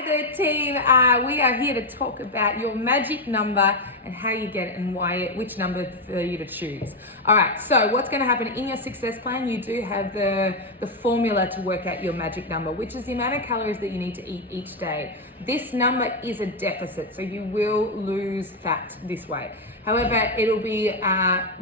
Hey there team, we are here to talk about your magic number and how you get it and which number for you to choose. All right, so what's going to happen in your success plan, you do have the formula to work out your magic number, which is the amount of calories that you need to eat each day. This number is a deficit, so you will lose fat this way. However, it'll be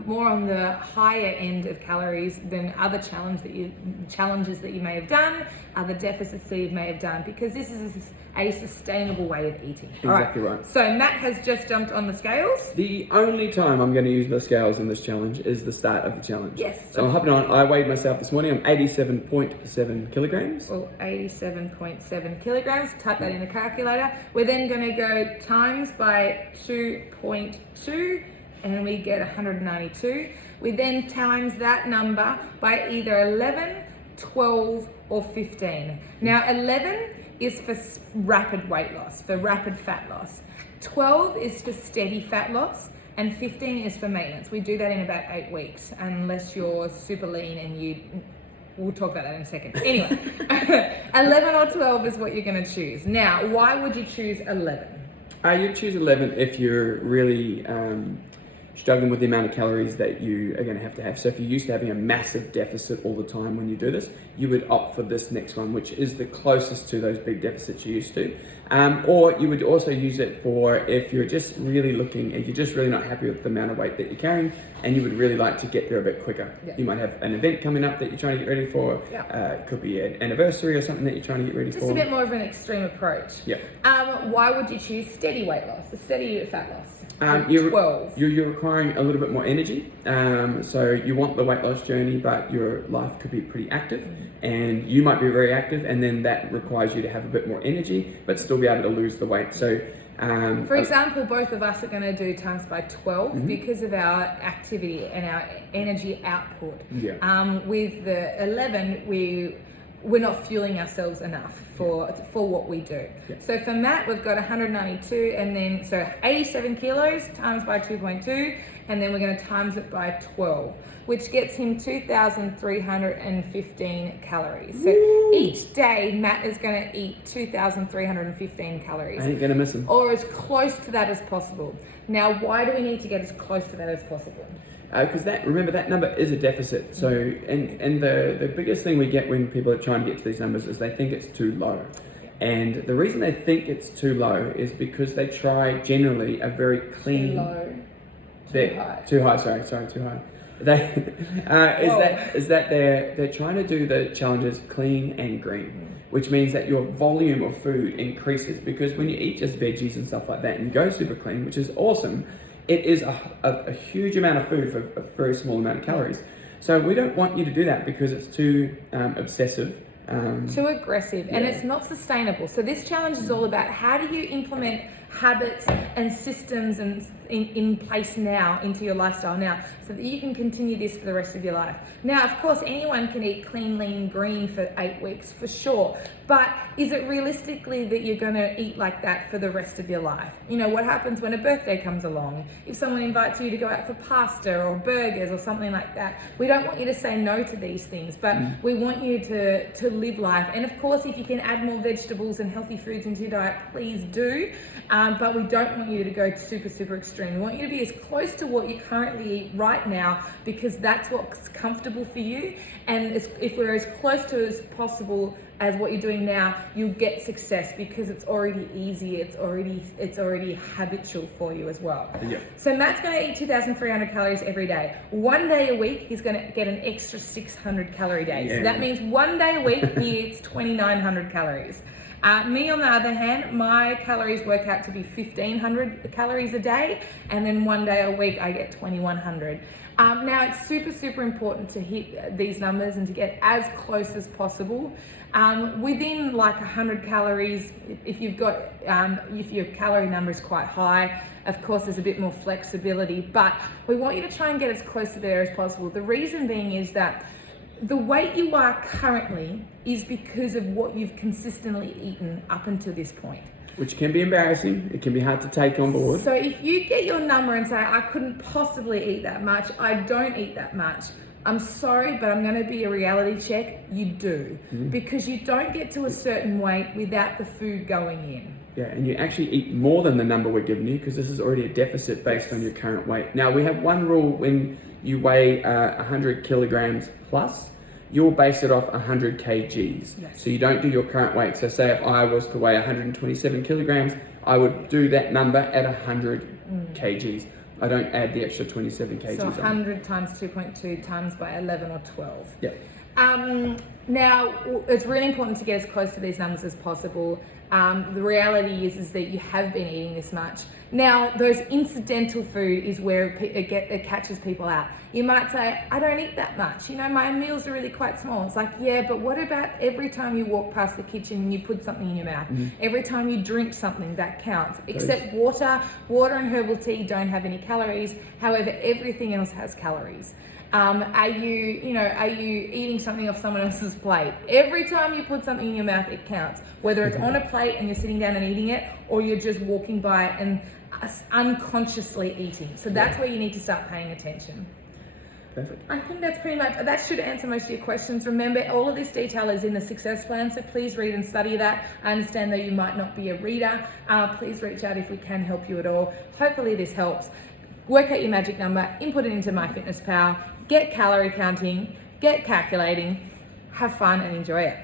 more on the higher end of calories than other challenges that you may have done, other deficits that you may have done, because this is a sustainable way of eating. Exactly right. So Matt has just jumped on the scales. The only time I'm going to use the scales in this challenge is the start of the challenge. Yes. So I'm hopping on. I weighed myself this morning. I'm 87.7 kilograms. Well, 87.7 kilograms. Type that in the calculator. We're then going to go times by 2.2 and we get 192. We then times that number by either 11, 12 or 15. Now 11 is for rapid weight loss, for rapid fat loss. 12 is for steady fat loss, and 15 is for maintenance. We do that in about 8 weeks, unless you're super lean and we'll talk about that in a second. Anyway, 11 or 12 is what you're gonna choose. Now, why would you choose 11? You'd choose 11 if you're really struggling with the amount of calories that you are going to have. So if you're used to having a massive deficit all the time when you do this, you would opt for this next one, which is the closest to those big deficits you're used to. Or you would also use it for if you're just really not happy with the amount of weight that you're carrying and you would really like to get there a bit quicker. Yeah. You might have an event coming up that you're trying to get ready for. Yeah. It could be an anniversary or something that you're trying to get ready for. Just a bit more of an extreme approach. Yeah. Why would you choose steady weight loss, a steady fat loss? 12. You're requiring a little bit more energy. So you want the weight loss journey, but your life could be pretty active and you might be very active, and then that requires you to have a bit more energy, but still be able to lose the weight. So for example, both of us are going to do times by 12 because of our activity and our energy output. Yeah. With the 11, we're not fueling ourselves enough for what we do. Yeah. So for Matt, we've got 192, and then so 87 kilos times by 2.2, and then we're going to times it by 12, which gets him 2,315 calories. So each day, Matt is going to eat 2,315 calories. I ain't going to miss him. Or as close to that as possible. Now, why do we need to get as close to that as possible? Because remember that number is a deficit. So, and the biggest thing we get when people are trying to get to these numbers is they think it's too low. And the reason they think it's too low is because they try generally a very clean. Too low. Too high. Sorry, too high. They is that they're trying to do the challenges clean and green, which means that your volume of food increases, because when you eat just veggies and stuff like that and you go super clean, which is awesome, it is a huge amount of food for a very small amount of calories. So we don't want you to do that because it's too obsessive. Too aggressive, and it's not sustainable. So this challenge is all about how do you implement habits and systems and in place now into your lifestyle now, so that you can continue this for the rest of your life. Now, of course, anyone can eat clean, lean, green for 8 weeks for sure, but is it realistically that you're going to eat like that for the rest of your life? You know, what happens when a birthday comes along? If someone invites you to go out for pasta or burgers or something like that, we don't want you to say no to these things, but we want you to live life. And of course, if you can add more vegetables and healthy foods into your diet, please do. But we don't want you to go super extreme. We want you to be as close to what you currently eat right now, because that's what's comfortable for you. And if we're as close to as possible as what you're doing now, you'll get success because it's already easy. It's already habitual for you as well. Yeah. So Matt's going to eat 2,300 calories every day. 1 day a week, he's going to get an extra 600 calorie day. Yeah. So that means 1 day a week, he eats 2,900 calories. Me, on the other hand, my calories work out to be 1,500 calories a day, and then 1 day a week I get 2,100. Now, it's super important to hit these numbers and to get as close as possible. Within like 100 calories, if you've got, if your calorie number is quite high, of course there's a bit more flexibility, but we want you to try and get as close to there as possible. The reason being is that the weight you are currently is because of what you've consistently eaten up until this point. Which can be embarrassing. It can be hard to take on board. So if you get your number and say, I couldn't possibly eat that much, I don't eat that much, I'm sorry, but I'm going to be a reality check. You do. Because you don't get to a certain weight without the food going in. Yeah, and you actually eat more than the number we're giving you because this is already a deficit based on your current weight. Now, we have one rule: when you weigh 100 kilograms plus, you'll base it off 100 kgs. Yes. So you don't do your current weight. So say if I was to weigh 127 kilograms, I would do that number at 100 kgs. I don't add the extra 27 kgs So on. 100 times 2.2 times by 11 or 12. Yeah. Now, it's really important to get as close to these numbers as possible. The reality is that you have been eating this much. Now, those incidental food is where it catches people out. You might say, I don't eat that much. You know, my meals are really quite small. It's like, yeah, but what about every time you walk past the kitchen and you put something in your mouth? Every time you drink something, that counts. Except water. Water and herbal tea don't have any calories. However, everything else has calories. Are you eating something off someone else's plate? Every time you put something in your mouth, it counts. Whether it's on a plate and you're sitting down and eating it, or you're just walking by and unconsciously eating. So that's where you need to start paying attention. Perfect. I think that's pretty much, that should answer most of your questions. Remember, all of this detail is in the success plan, so please read and study that. I understand that you might not be a reader. Please reach out if we can help you at all. Hopefully this helps. Work out your magic number, input it into MyFitnessPal, get calorie counting, get calculating, have fun and enjoy it.